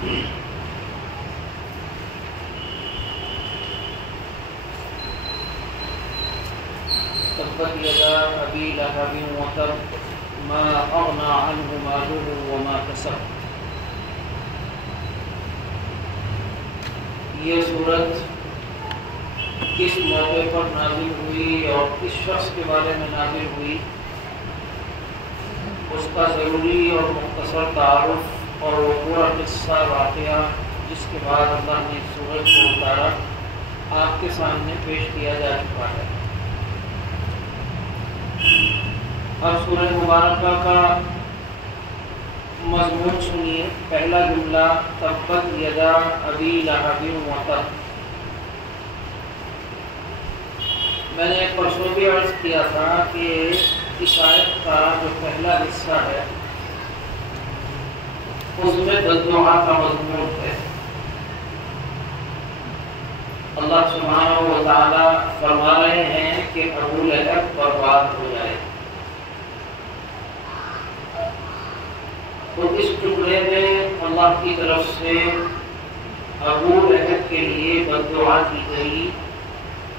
تبت یدا ابی لہب وتب ما اغنى عنہ مالہ وما کسب۔ یہ صورت کس موقع پر نازل ہوئی اور کس شخص کے بارے میں نازل ہوئی، اس کا ضروری اور مختصر تعارف اور وہ پورا قصہ واقعہ جس کے بعد اللہ نے سورج کو اتارا آپ کے سامنے پیش کیا جا چکا ہے۔ اب سورہ مبارکہ کا مضمون سنیے۔ پہلا جملہ تبت یدا ابی لہب وتب۔ میں نے پرسوں بھی عرض کیا تھا کہ اس آیت کا جو پہلا حصہ ہے اس میں بددعا کا مضمون ہے۔ اللہ سبحانہ و تعالی فرما رہے ہیں کہ ابو لہب برباد ہو جائے۔ تو اس ٹکڑے میں اللہ کی طرف سے ابو لہب کے لیے بددعا کی گئی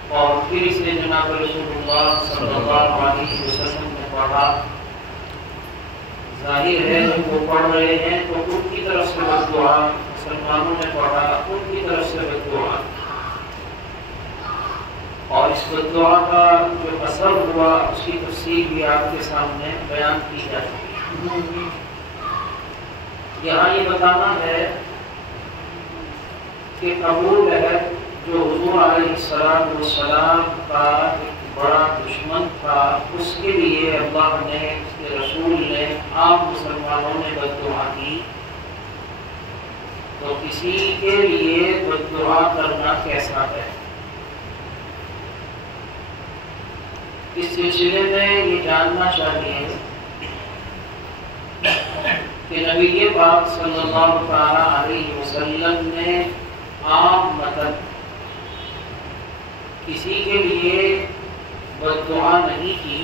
اور پھر اسے جناب رسول اللہ صلی اللہ علیہ وسلم نے پڑھا۔ ظاہر ہے جب وہ پڑھ رہے ہیں تو ان کی طرف سے بددعا، مسلمانوں نے پڑھا ان کی طرف سے بددعا، اور اس بددعا کا جو اثر ہوا اس کی تفصیل بھی آپ کے سامنے بیان کی جا چکی ہے۔ یہاں یہ بتانا ہے کہ ابو لہب جو حضور علیہ السلام کا ایک بڑا دشمن تھا، اس کے لیے اللہ نے، اس کے رسول نے، عام مسلمانوں نے بددعا کی۔ تو کسی کے لیے بددعا کرنا کیسا ہے، اس سلسلے میں یہ جاننا چاہیے کہ نبی پاک صلی اللہ تعالی علیہ وسلم نے عام مطلب کسی کے لیے بددعا نہیں کی،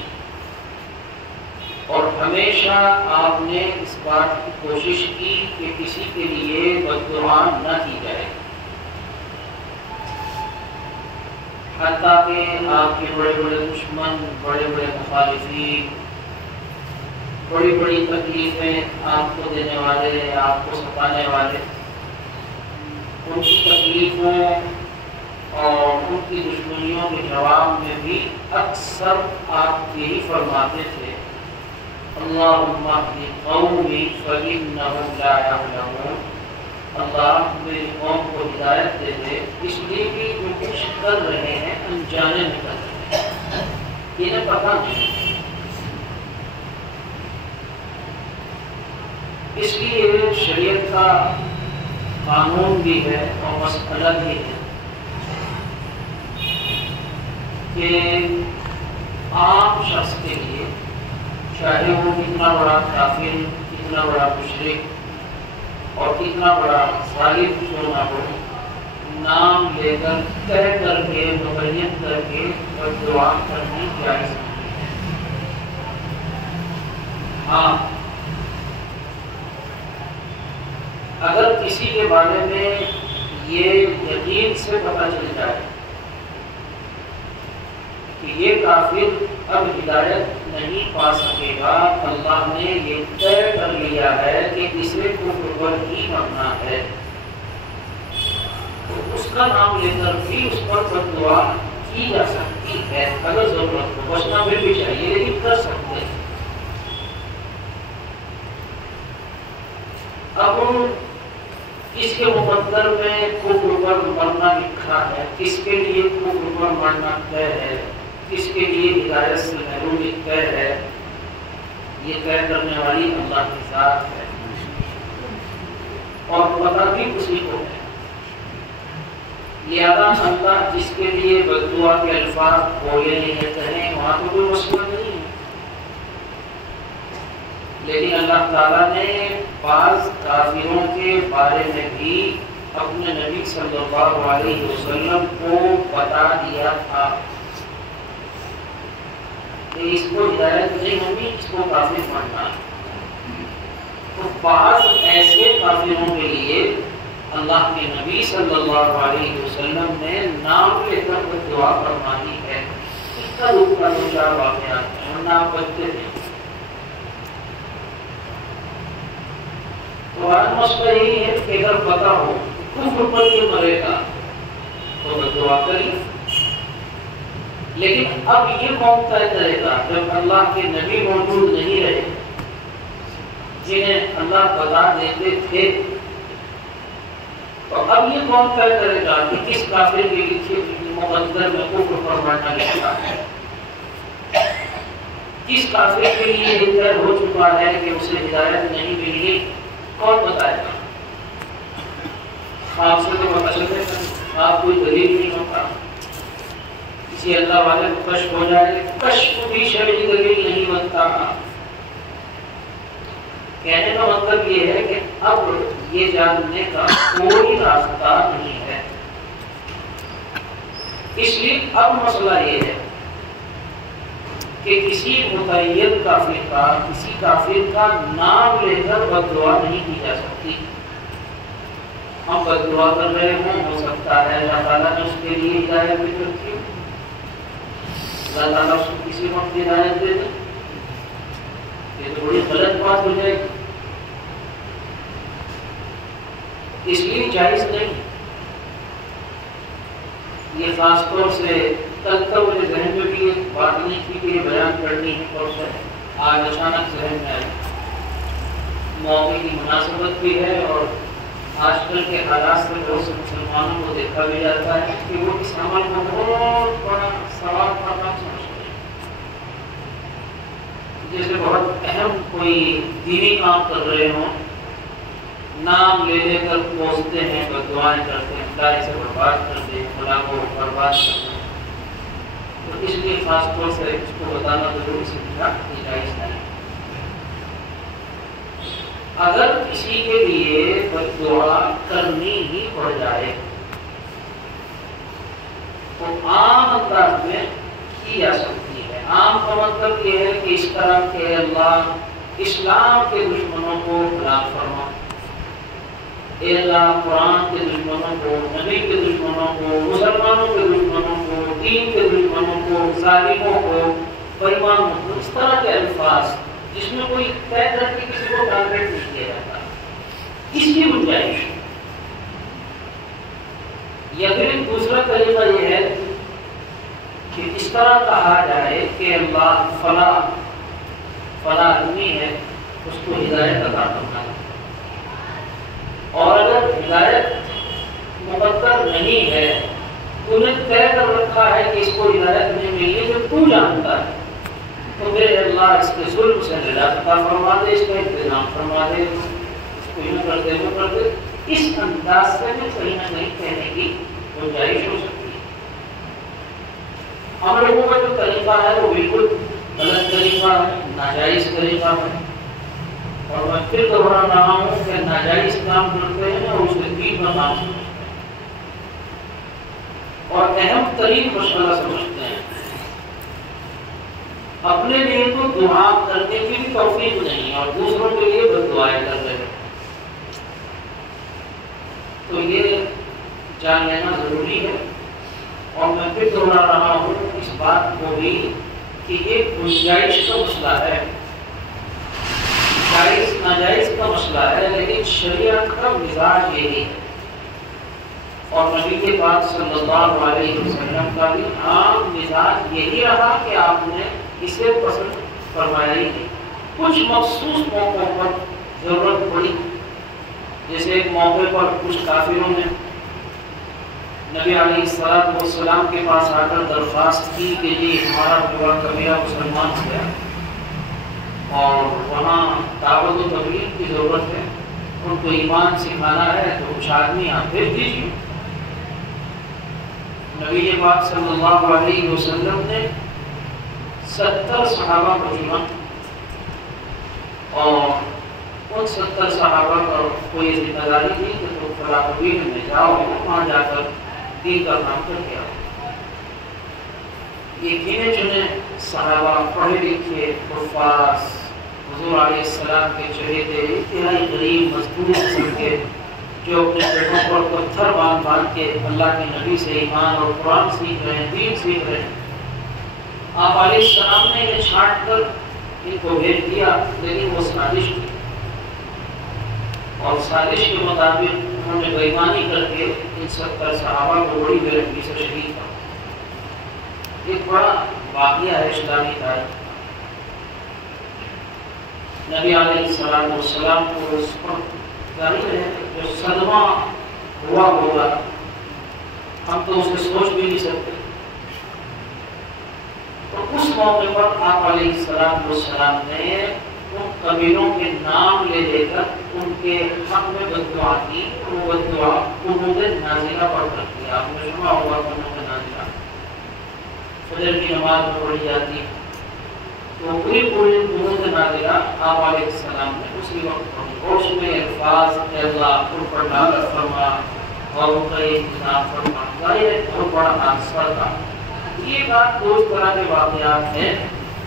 اور ہمیشہ آپ نے اس بات کی کوشش کی کہ کسی کے لیے بددعا نہ کی جائے، حتیٰ کہ آپ کے بڑے بڑے دشمن، بڑے بڑے مخالفین، بڑی بڑی تکلیفیں آپ کو دینے والے، آپ کو ستانے والے، ان کی تکلیفوں اور ان کی دشمنیوں کے جواب میں بھی اکثر آپ یہی فرماتے تھے، اللہم اہد قومی فإنہم لا یعلمون۔ اللہ میری قوم کو ہدایت دے دے، اس لیے کہ جو کچھ کر رہے ہیں انجانے میں کر رہے ہیں، انہیں پتہ نہیں۔ اس لیے شریعت کا قانون بھی ہے اور مسئلہ بھی ہے کہ عام شخص کے لیے، چاہے وہ کتنا بڑا کافر، کتنا بڑا مشرک اور کتنا بڑا ظالم کیوں نہ ہو، نام لے کر، کہہ کر کے، مبین کر کے بددعا کرنی جائز نہیں ہے۔ ہاں، اگر کسی کے بارے میں یہ یقین سے پتہ چل جائے کہ یہ کافر اب ہدایت نہیں پا سکے گا، اللہ نے یہ طے کر لیا ہے کہ اسے کفر پر ہی مرنا ہے، تو اس کا نام لے کر بھی اس پر بددعا کی جا سکتی ہے اگر ضرورت ہو، بچنا پھر بھی چاہیے لیکن کر سکتے ہیں۔ اب کس کے مقدر میں کفر پر مرنا لکھا ہے، کس کے لیے کفر پر مرنا طے ہے، کس کے لیے ہدایت سے محروم طے ہے، یہ طے کرنے والی اللہ کی ذات ہے، اور پتہ بھی اسی کو ہے۔ لہذا اللہ جس کے لیے بددعا کے الفاظ بولے یا کہیں وہاں تو کوئی مسئلہ نہیں ہے، لیکن اللہ تعالیٰ نے بعض کافروں کے بارے میں بھی اپنے نبی صلی اللہ علیہ وسلم کو بتا دیا تھا کہ اس کو ہدایت نہیں ہوگی، اس کو کافر ماننا۔ تو بعض ایسے کافروں کے لیے اللہ کے نبی صلی اللہ علیہ وسلم نے نام لے کر دعا فرمائی ہے. اس کا دکھ کا دو چار واقعات ہیں ورنہ آپ بچتے تھے. تو آج مسئلہ یہی ہے کہ اگر پتا ہو کفر پر یہ مرے گا تو دعا کریے. لیکن اب یہ قوم طے کرے گا جب اللہ کے نبی موجود نہیں رہے جنہیں اللہ بتا دیتے تھے تو اب یہ قوم طے کرے گا کہ کس کافر کے لکھے مقدر میں کفر فرمانا لکھا ہے, کس کافر کے لیے ذکر ہو چکا ہے کہ اسے ہدایت نہیں ملی, کون بتائے گا؟ آپ سے تو پتہ چلے آپ کوئی دلیل نہیں ہوتا. کسی اللہ والے کو کشف ہو جائے, کشف بھی شرعی دلیل نہیں بنتا. کہنے کا مطلب یہ ہے کہ اب یہ جاننے کا کوئی راستہ نہیں ہے. اس لیے اب مسئلہ یہ ہے کہ کسی متعین کافر کا نام لے کر بد دعا نہیں کی جا سکتی. ہم بد دعا کر رہے ہوں, ہو سکتا ہے اللہ تعالیٰ نے اس کے لیے ہدایت بھی رکھی ہو, اللہ تعالیٰ اس کو کسی وقت ہدایت دے دے. یہ تو بڑی غلط بات ہو جائے گی. اس لیے جائز نہیں. یہ خاص طور سے کل تک مجھے ذہن میں بھی یہ بات نہیں تھی کہ یہ بیان کرنی ہے, اور سے آج اچانک ذہن میں آئی. موقع کی مناسبت بھی ہے اور آج کل کے حالات سے بہت سے مسلمانوں کو دیکھا بھی جاتا ہے کہ وہ اس عمل کو بہت بڑا ثواب کا کام سمجھتے ہیں. جیسے بہت اہم کوئی دینی کام کر رہے ہوں, نام لے لے کر پوچھتے ہیں, بد دعائیں کرتے ہیں, اللہ اسے برباد کر دے, خدا کو برباد کر دے. تو اس لیے خاص طور سے اس کو بتانا ضروری سمجھا کہ جائز نہیں. اگر کسی کے لیے بد دعا کرنی ہی پڑ جائے تو عام انداز میں کی جا سکتی ہے. عام کا مطلب یہ ہے کہ اس طرح کے اللہ اسلام کے دشمنوں کو ہلاک فرما, اے اللہ قرآن کے دشمنوں کو, نبی کے دشمنوں کو, مسلمانوں کے دشمنوں کو, دین کے دشمنوں کو, ظالموں کو, بےایمانوں کو, اس طرح کے الفاظ جس میں کوئی طے کر کے کسی کو ٹارگیٹ نہیں کیا جاتا, اس کی گنجائش. یا پھر ایک دوسرا طریقہ یہ ہے کہ اس طرح کہا جائے کہ اللہ فلاں آدمی ہے, اس کو ہدایت عطا کرنا. اور اگر ہدایت مقدر نہیں ہے, تو نے طے کر رکھا ہے کہ اس کو ہدایت نہیں ملی, جو تو جانتا ہے, تو میرے اللہ اس کے ظلم سے نجات عطا فرما دے, اس کا انتظام فرما دے, اس کو یوں کر دے, وہ کر دے. اس انداز سے بھی کہیں نہ کہیں کہنے کی گنجائش ہو سکتی ہے. ہم لوگوں کا جو طریقہ ہے وہ بالکل غلط طریقہ ہے, ناجائز طریقہ ہے. اور میں پھر دوہرا رہا ہوں کہ ناجائز کام کرتے ہیں اور اس کے دین کا کام سمجھتے ہیں اور اہم ترین مسئلہ سمجھتے ہیں. اپنے لیے تو دعا کرنے کی بھی توفیق نہیں اور دوسروں کے لیے بد دعائیں کر رہے ہیں. تو یہ جان لینا ضروری ہے. اور میں پھر دوہرا رہا ہوں اس بات کو بھی کہ ایک گنجائش کا مسئلہ ہے, جائز ناجائز کا مسئلہ ہے, لیکن شریعت کا مزاج یہی ہے. اور نبی کے پاک صلی اللہ علیہ وسلم کا بھی عام مزاج یہی رہا کہ آپ نے اسے پسند فرمایا ہی نہیں. کچھ مخصوص موقعوں پر ضرورت پڑی, جیسے ایک موقع پر کچھ کافروں نے نبی علیہ السلام کے پاس آ کر درخواست کی کہ جی ہمارا پورا قبیلہ مسلمان ہو گیا اور وہاں دعوت و تبلیغ کی ضرورت ہے, ان کو ایمان سکھانا ہے, تو کچھ آدمی آپ بھیج دیجیے. نبی پاک صلی اللہ علیہ وسلم نے 70 صحابہ کو چنا اور ان 70 صحابہ پر کوئی ذمہ داری تھی کہ تو فلاں قبیلے میں جاؤ, وہاں جا کر دین کا کام کر کے آؤ. یہ گنے چنے صحابہ, پڑھے لکھے, حفاظ, حضور علیہ السلام کے چہرے تھے انتہائی غریب مزدور قسم کے، جو اپنے پیٹوں پر پتھر باندھ کے اللہ کے نبی سے ایمان اور قرآن سیکھ رہے ہیں، دین سیکھ رہے ہیں۔ آپ علیہ السلام نے انہیں چھانٹ کر ان کو بھیج دیا، لیکن وہ سازش تھی، اور سازش کے مطابق انہوں نے بے ایمانی کر کے ان 70 صحابہ کو بڑی بے رحمی سے شہید کر۔ ایک بڑا واقعہ ہے اسلامی تاریخ۔ نبی علیہ السلام کو اس وقت ظاہر ہے جو صدمہ ہوا ہوگا، ہم تو اسے سوچ بھی نہیں سکتے۔ تو اس موقع پر آپ علیہ السلام نے ان قبیلوں کے نام لے لے کر ان کے حق میں بد دعا کی، وہ بد دعا قنوت نازلہ پڑھ کر کیا۔ آپ نے سنا ہوگا قنوت نازلہ فجر کی نماز میں پڑھی جاتی ہے، تو پوری قنوت نازلہ آپ علیہ السلام نے اسی وقت پڑھی، اور اس میں الفاظ اے اللہ ان پر نازل فرما اور ان کا انتظام فرما۔ ظاہر ہے بہت بڑا حادثہ تھا۔ یہ بات دو طرح کے واقعات ہیں،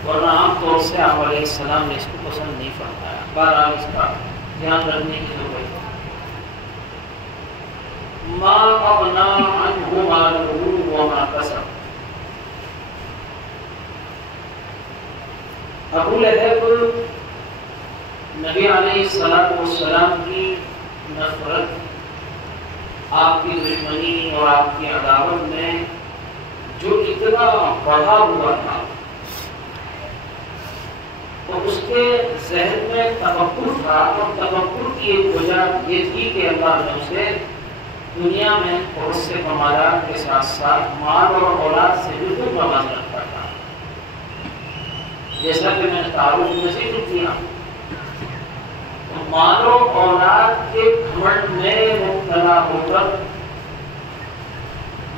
ورنہ عام طور سے آپ علیہ السلام نے اس کو پسند نہیں فرمایا۔ بہرحال اس کا دھیان رکھنے کی ضرورت ہے۔ ما اغنی عنہ مالہ وما کسب۔ ابو لہب نبی علیہ السلام کی نفرت، آپ کی دشمنی اور آپ کی عداوت میں جو اتنا بڑھا ہوا تھا، تو اس کے ذہن میں تفکر تھا، اور تفکر کی ایک وجہ یہ تھی کہ اللہ نے اسے دنیا میں بہت سے کمالات کے ساتھ ساتھ مال اور اولاد سے بھی خوب نواز رکھا تھا۔ جیسا کہ میں نے تعارف میں ذکر کیا، مال و اولاد کے گھمنڈ میں مبتلا ہو کر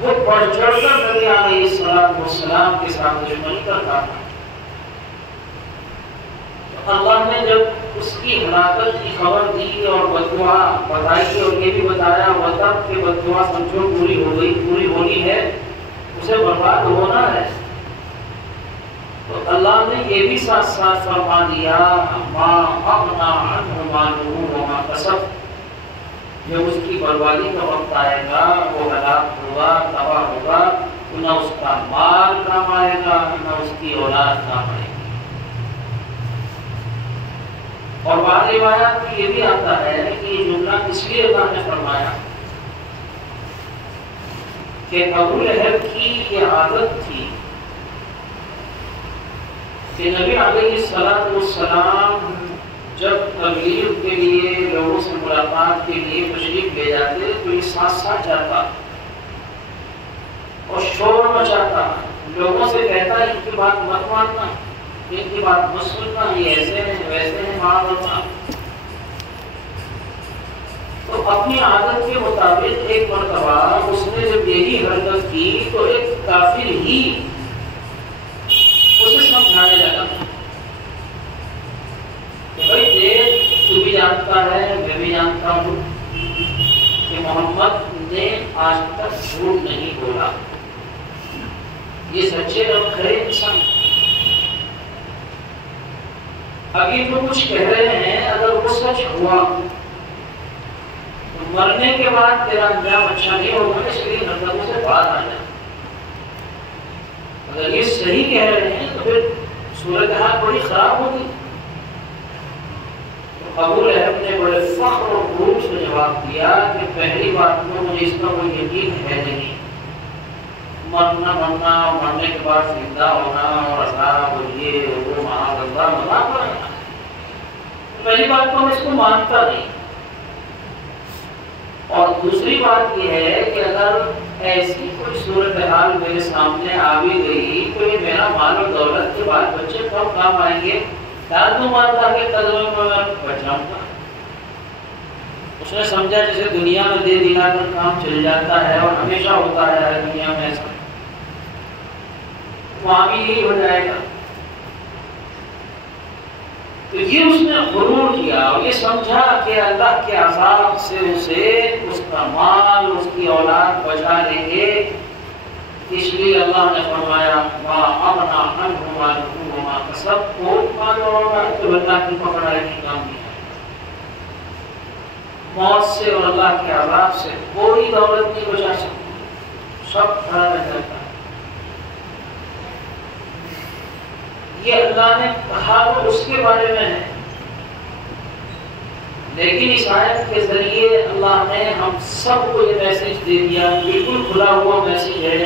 وہ بڑھ چڑھ کر نبی علیہ السلام کے ساتھ دشمنی کرتا تھا۔ اللہ نے جب اس کی ہلاکت کی خبر دی اور بددعا بتائی، اور یہ بھی بتایا وَتَبْ کہ بددعا سمجھو پوری ہو گئی، پوری ہونی ہے، اسے برباد ہونا ہے، تو اللہ نے یہ بھی ساتھ ساتھ فرما دیا مَا أَغْنَى عَنْهُ مَالُهُ وَمَا كَسَبَ۔ جب اس کی بربادی کا وقت آئے گا، وہ ہلاک ہوگا، تباہ ہوگا، تو نہ اس کا مال کام آئے گا، نہ اس کی اولاد کام آئے گی۔ اور بعض روایات میں یہ بھی آتا ہے کہ یہ جملہ اس لیے اللہ نے فرمایا کہ ابو لہب کی یہ عادت تھی کہ نبی علیہ السلام جب تبلیغ کے لیے لوگوں سے ملاقات کے لیے تشریف لے جاتے تو یہ ساتھ ساتھ جاتا اور شور مچاتا، لوگوں سے کہتا ان کی بات مت ماننا، ان کی بات مت سننا، یہ ایسے ہیں ویسے ہیں، ماں بولنا۔ تو اپنی عادت کے مطابق ایک مرتبہ اس نے جب یہی حرکت کی تو ایک کافر ہی اسے سمجھانے لگا کہ بھائی دیکھ، تو بھی جانتا ہے، میں بھی جانتا ہوں کہ محمد نے آج تک جھوٹ نہیں بولا، یہ سچے اور کھرے انسان۔ ابھی تو کچھ کہہ رہے ہیں، اگر وہ سچ ہوا تو مرنے کے بعد تیرا انجام اچھا نہیں ہوگا، اس لیے حرکتوں سے باہر آ جائے۔ اگر یہ صحیح کہہ رہے ہیں تو پھر صورتحال بڑی خراب ہوگی۔ ابو لہب نے بڑے فخر اور غرور سے جواب دیا کہ پہلی بات تو مجھے اس کا کوئی یقین ہے نہیں، مرنا مرنے کے بعد زندہ ہونا اور عذاب اور یہ وہ معاذ اللہ مذاق کرنا، پہلی بات تو میں اس کو مانتا نہیں۔ اور دوسری بات یہ ہے کہ اگر ایسی کوئی صورتحال میرے سامنے آ بھی گئی تو یہ میرا مال و دولت کے بعد بچے کب کام آئیں گے، دادو مارتا کے قدموں میں بچ جاؤں گا۔ اس نے سمجھا جیسے دنیا میں دے دلا کر کام چل جاتا ہے اور ہمیشہ ہوتا ہے دنیا میں ایسا، وہاں بھی یہی ہو جائے گا۔ تو یہ اس نے غرور کیا اور یہ سمجھا کہ اللہ کے عذاب سے اسے اس کا مال، اس کی اولاد بچا لیں گے، اس لیے اللہ نے فرمایا ما اغنى عنه ماله وما كسب، کوئی مال اور دولت جو اللہ کی پکڑ آئے گی کام نہیں ہے۔ موت سے اور اللہ کے عذاب سے کوئی دولت نہیں بچا سکتی، سب کھڑا رہ جاتا ہے۔ یہ اللہ نے کہا تو اس کے بارے میں ہے، لیکن اس آیت کے ذریعے اللہ نے ہم سب کو یہ میسج دے دیا، بالکل کھلا ہوا میسج ہے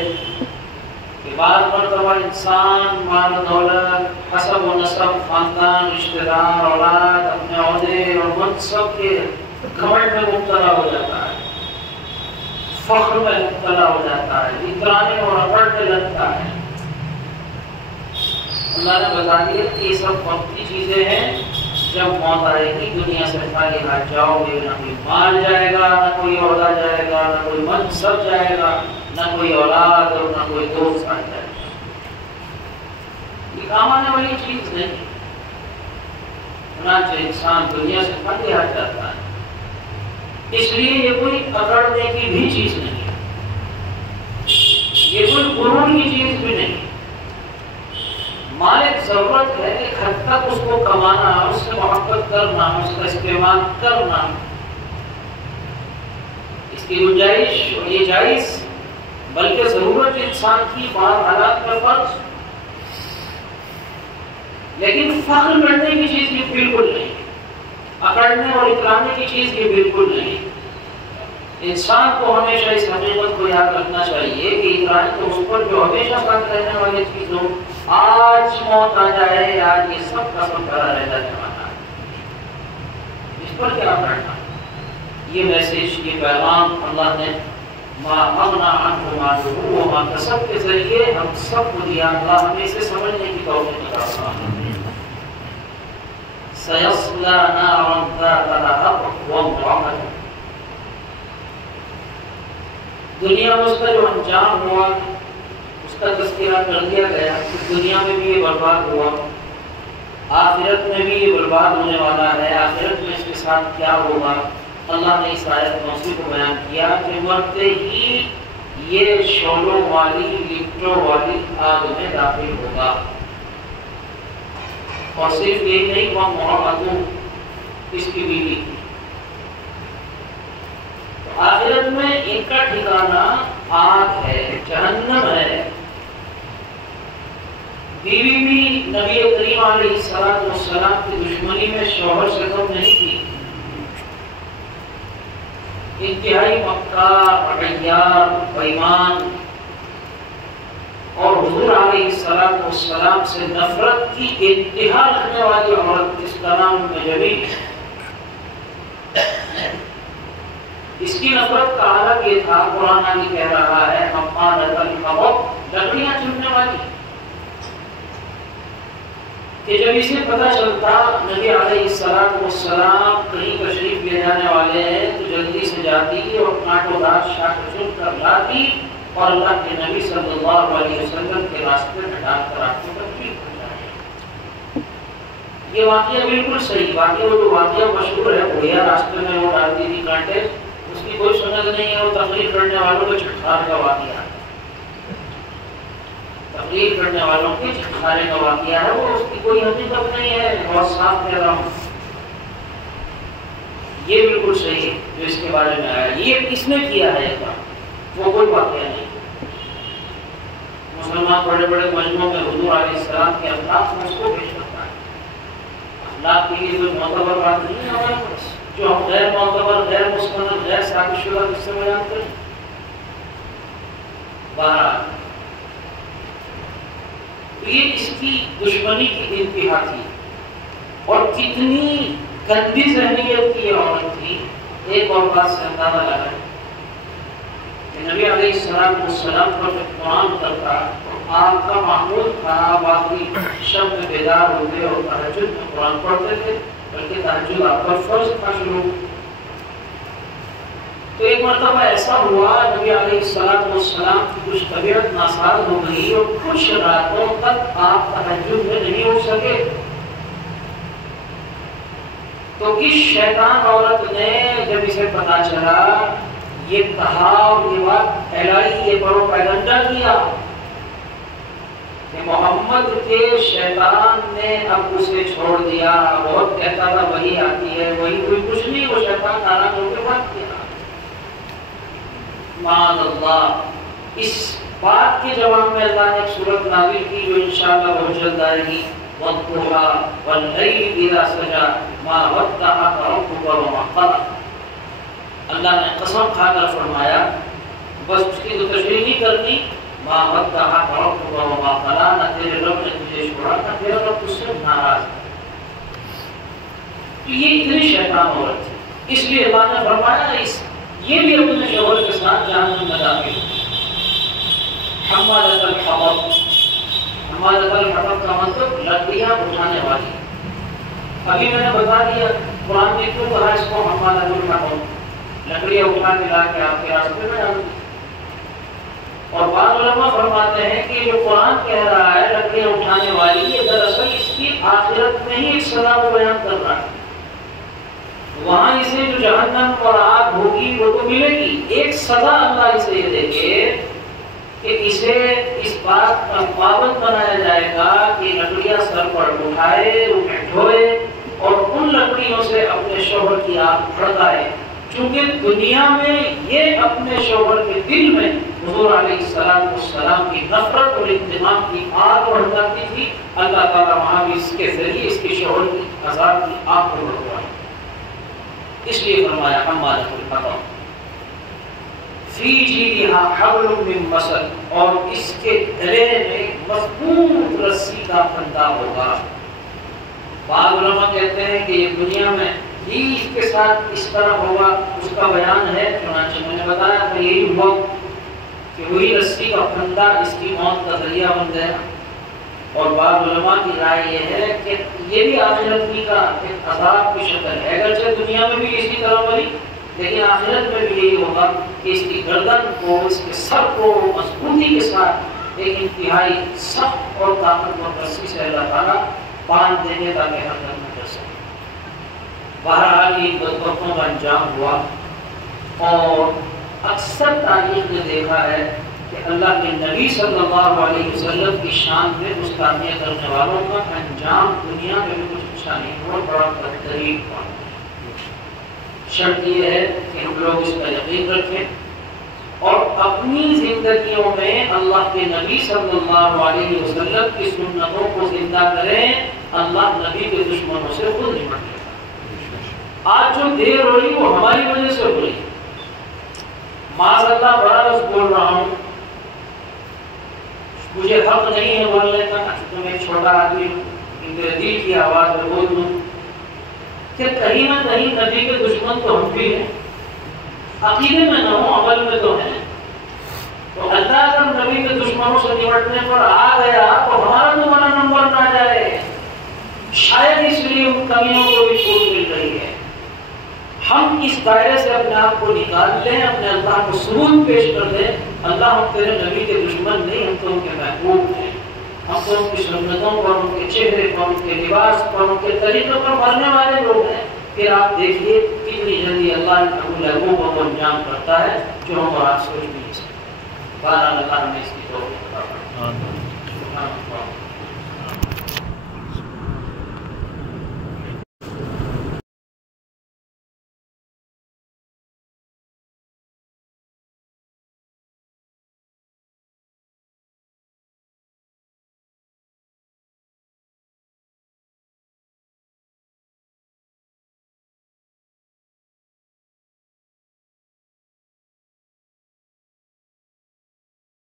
کہ بعض مرتبہ انسان مال دولت، حسب و نسب، خاندان، رشتہ دار، اولاد، اپنے عہدے اور منصب کے گھمنڈ میں مبتلا ہو جاتا ہے، فخر میں مبتلا ہو جاتا ہے، اترانے اور اکڑنے لگتا ہے۔ اللہ نے بتا دیا کہ یہ سب وقتی چیزیں ہیں، جب موت آئے گی دنیا سے خالی ہاتھ جاؤ گے، نہ کوئی مال جائے گا، نہ کوئی عہدہ جائے گا، نہ کوئی منصب جائے گا، نہ کوئی اولاد اور نہ کوئی دوست آ جائے گا۔ یہ کام آنے والی چیز نہیں، چنانچہ انسان دنیا سے خالی ہاتھ جاتا ہے، اس لیے یہ کوئی اکڑنے کی بھی چیز نہیں ہے، یہ کوئی غرور کی چیز بھی نہیں۔ مال ایک ضرورت ہے، ایک حد تک اس کو کمانا، اس سے محبت کرنا، اس کا استعمال کرنا، اس کی گنجائش اور یہ جائز، بلکہ ضرورت انسان کی بعض حالات میں فرض، لیکن فخر کرنے کی چیز یہ بالکل نہیں، اکڑنے اور اترانے کی چیز یہ بالکل نہیں۔ انسان کو ہمیشہ اس حقیقت کو یاد رکھنا چاہیے کہ اترانے تو اس پر جو ہمیشہ ساتھ رہنے والی چیز ہو، آج موت آ جائے، آج یہ سب کا سب بھرا رہ جانے والا ہے، اس پر کیا کرنا؟ یہ میسج، یہ پیغام اللہ نے ما اغنى عنه ماله وما كسب کے ذریعے ہم سب کو دیا۔ اللہ ہمیں اسے سمجھنے کی توفیق عطا فرمائے۔ سيصلى نارا ذات لهب وامرأته، دنیا میں اس کا جو انجام ہوا اس کا تذکرہ کر دیا گیا کہ دنیا میں بھی یہ برباد ہوا، آخرت میں بھی یہ برباد ہونے والا ہے، آخرت میں اس کے ساتھ کیا ہوگا۔ اللہ نے اس آیت میں اسی کو بیان کیا کہ مرتے ہی یہ شعلوں والی، لپٹوں والی آگ میں داخل ہوگا، اور صرف یہی نہیں، وہ محمد اس کی بیوی، آخرت میں ان کا ٹھکانہ آگ ہے، جہنم ہے۔ بیوی بھی نبی کریم علیہ السلام کی دشمنی میں شوہر سے کم نہیں تھی، انتہائی مکار، عیار، بےایمان، اور حضور علیہ السلام سے نفرت کی انتہا رکھنے والی عورت، جس کا نام جمیل۔ اس کی نفرت کا حالت یہ تھا، قرآن علی کہہ رہا ہے حمالۃ الحطب، لکڑیاں چننے والی، کہ جب اسے پتہ چلتا نبی علیہ السلام کہیں تشریف لے جانے والے ہیں تو جلدی سے جاتی اور کانٹوں دار شاخ چن کر لاتی اور اللہ کے نبی صلی اللہ علیہ وسلم کے راستے میں ڈال کر آپ کو تکلیف پہنچائی۔ یہ واقعہ بالکل صحیح واقعہ، وہ جو واقعہ مشہور ہے، بڑھیا راستے میں وہ ڈالتی تھی کانٹے، اس کی کوئی سند نہیں ہے، وہ تقریر کرنے والوں کے چھٹکارے کا واقعہ ہے، تقریر کرنے والوں کے چھٹکارے کا واقعہ ہے، وہ اس کی کوئی حقیقت نہیں ہے، بہت صاف کہہ رہا ہوں۔ یہ بالکل صحیح ہے جو اس کے بارے میں آیا، یہ کس نے کیا ہے، یہ کام وہ کوئی واقعہ نہیں۔ مسلمان بڑے بڑے مجموعوں میں حضور علیہ السلام کے اخلاق میں اس کو پیش کرتا ہے، اخلاق کے لیے کوئی معتبر بات نہیں ہے ہمارے پاس جو ہم غیر معتبر، غیر مستند، غیر ثابت شدہ کس سے بیان کریں۔ بہرحال یہ اس کی دشمنی کی انتہا تھی، اور کتنی گندی ذہنیت کی یہ عورت تھی۔ ایک اور بات سے اندازہ لگا کہ نبی علیہ السلام پر جب قرآن کرتا تو آپ کا معمول تھا باقی شب میں بیدار ہوتے اور تہجد میں قرآن پڑھتے تھے، بلکہ تہجد آپ پر فرض تھا شروع۔ تو ایک مرتبہ ایسا ہوا نبی علیہ السلام کی کچھ طبیعت ناساز ہو گئی اور کچھ راتوں تک آپ تہجد میں نہیں اٹھ سکے، تو اس شیطان عورت نے جب اسے پتا چلا یہ کہا اور یہ بات پھیلائی، یہ پروپیگنڈا کیا کہ محمد کے شیطان نے اب اسے چھوڑ دیا. بہت کہتا تھا وہی آتی ہے، وہی کوئی کچھ نہیں، وہ شیطان ناراض ہو کے بات کیا. معاذ اللہ. اس بات کے جواب میں اللہ نے ایک سورت نازل کی جو انشاءاللہ بہت جلد آئے گی. وَالضُّحَىٰ وَاللَّيْلِ إِذَا سَجَىٰ مَا وَدَّعَكَ رَبُّكَ وَمَا قَلَىٰ. اللہ نے قسم کھا کر فرمایا، بس اس کی تو تشریح نہیں کرنی. مَا وَدَّعَكَ رَبُّكَ وَمَا قَلَىٰ، نہ تیرے رب نے تجھے چھوڑا، نہ تیرا رب تجھ سے ناراض ہے. تو یہ اتنی شیطان عورت تھی، اس لیے اللہ نے فرمایا یہ بھی اپنے شوہر کے ساتھ جہنم میں داخل. حمالۃ الحطب. حمالۃ الحطب کا مطلب لکڑیاں اٹھانے والی. ابھی میں نے بتا دیا قرآن نے کیوں کہا اس کو حمالۃ الحطب، لکڑیاں اٹھا کے لا کے آپ کے راستے میں ڈال دی. اور بعض علماء فرماتے ہیں کہ جو قرآن کہہ رہا ہے لکڑیاں اٹھانے والی، یہ دراصل اس کی آخرت میں ہی ایک سزا کو بیان کر رہا ہے. وہاں اسے جو جہنم اور آگ ہوگی وہ تو ملے گی، ایک سزا اللہ اسے یہ دے گے کہ اسے اس بات کا پابند بنایا جائے گا کہ لکڑیاں سر پر اٹھائے، انہیں ڈھوئے اور ان لکڑیوں سے اپنے شوہر کی آگ بھڑکائے. چونکہ دنیا میں یہ اپنے شوہر کے دل میں حضور علیہ السلام کی نفرت اور انتقام کی آگ بھڑکاتی تھی، اللہ تعالیٰ وہاں بھی اس کے ذریعے اس کے شوہر کی عذاب کی آگ کو بھڑکائے. اس لیے فرمایا حمالۃ الحطب فی جیدہا حبل من مسد، اور اس کے گلے میں مضبوط رسی کا پھندا ہوگا. بعض علماء کہتے ہیں کہ یہ دنیا میں ہی اس کے ساتھ اس طرح ہوگا، اس کا بیان ہے. چنانچہ میں نے بتایا کہ یہی ہوا کہ وہی رسی کا پھندا اس کی موت کا ذریعہ بن گیا. اور بعض علماء کی رائے یہ ہے کہ یہ بھی آخرت کی کا ایک عذاب کی شکل ہے. اگرچہ دنیا میں بھی اسی طرح بنی، لیکن آخرت میں بھی یہی ہوگا کہ اس کی گردن کو، اس کے سر کو مضبوطی کے ساتھ ایک انتہائی سخت اور طاقتور رسی سے اللہ تعالیٰ باندھ دیں گے تاکہ حرکت نہ کر سکے. بہرحال یہ بدبختوں کا انجام ہوا. اور اکثر تاریخ نے دیکھا ہے کہ اللہ کے نبی صلی اللہ علیہ وسلم کی شان میں گستاخیاں کرنے والوں کا انجام دنیا میں بھی کچھ اچھا نہیں، بہت بڑا بدترین ہوا. شرط یہ ہے کہ ہم لوگ اس کا یقین رکھیں اور اپنی زندگیوں میں اللہ کے نبی صلی اللہ علیہ وسلم کی سنتوں کو زندہ کریں. اللہ نبی کے دشمنوں سے خود نمٹ لے گا. آج جو دیر ہو رہی وہ ہماری وجہ سے ہو رہی. معاذ اللہ بڑا لفظ بول رہا ہوں، مجھے حق نہیں ہے بولنے کا، تو میں چھوٹا آدمی ہوں، میرے دل کی آواز میں بول دوں کہ کہیں نہ کہیں نبی کے دشمن تو ہم بھی ہیں. عقیدے میں نہ ہوں، عمل میں تو ہیں. تو اللہ اگر نبی کے دشمنوں سے نمٹنے پر آ گیا تو ہمارا تو بڑا نمبر نہ جائے. شاید اس لیے ان کمیوں کو بھی چھوٹ مل رہی ہے. ہم اس دائرے سے اپنے آپ کو نکال لیں، اپنے اللہ کو ثبوت پیش کر دیں. اللہ ہم تیرے نبی کے دشمن نہیں، ہم تو ان کے محبوب ہیں. ہم تو ان کی سنتوں پر، ان کے چہرے پر، ان کے لباس پر، ان کے طریقوں پر مرنے والے لوگ ہیں. پھر آپ دیکھیے کتنی جلدی اللہ ان لوگوں کو وہ انجام کرتا ہے جو ہم اور آپ سوچ بھی نہیں سکتے. بہرحال اللہ ہمیں اس کی توفیق عطا فرمائے.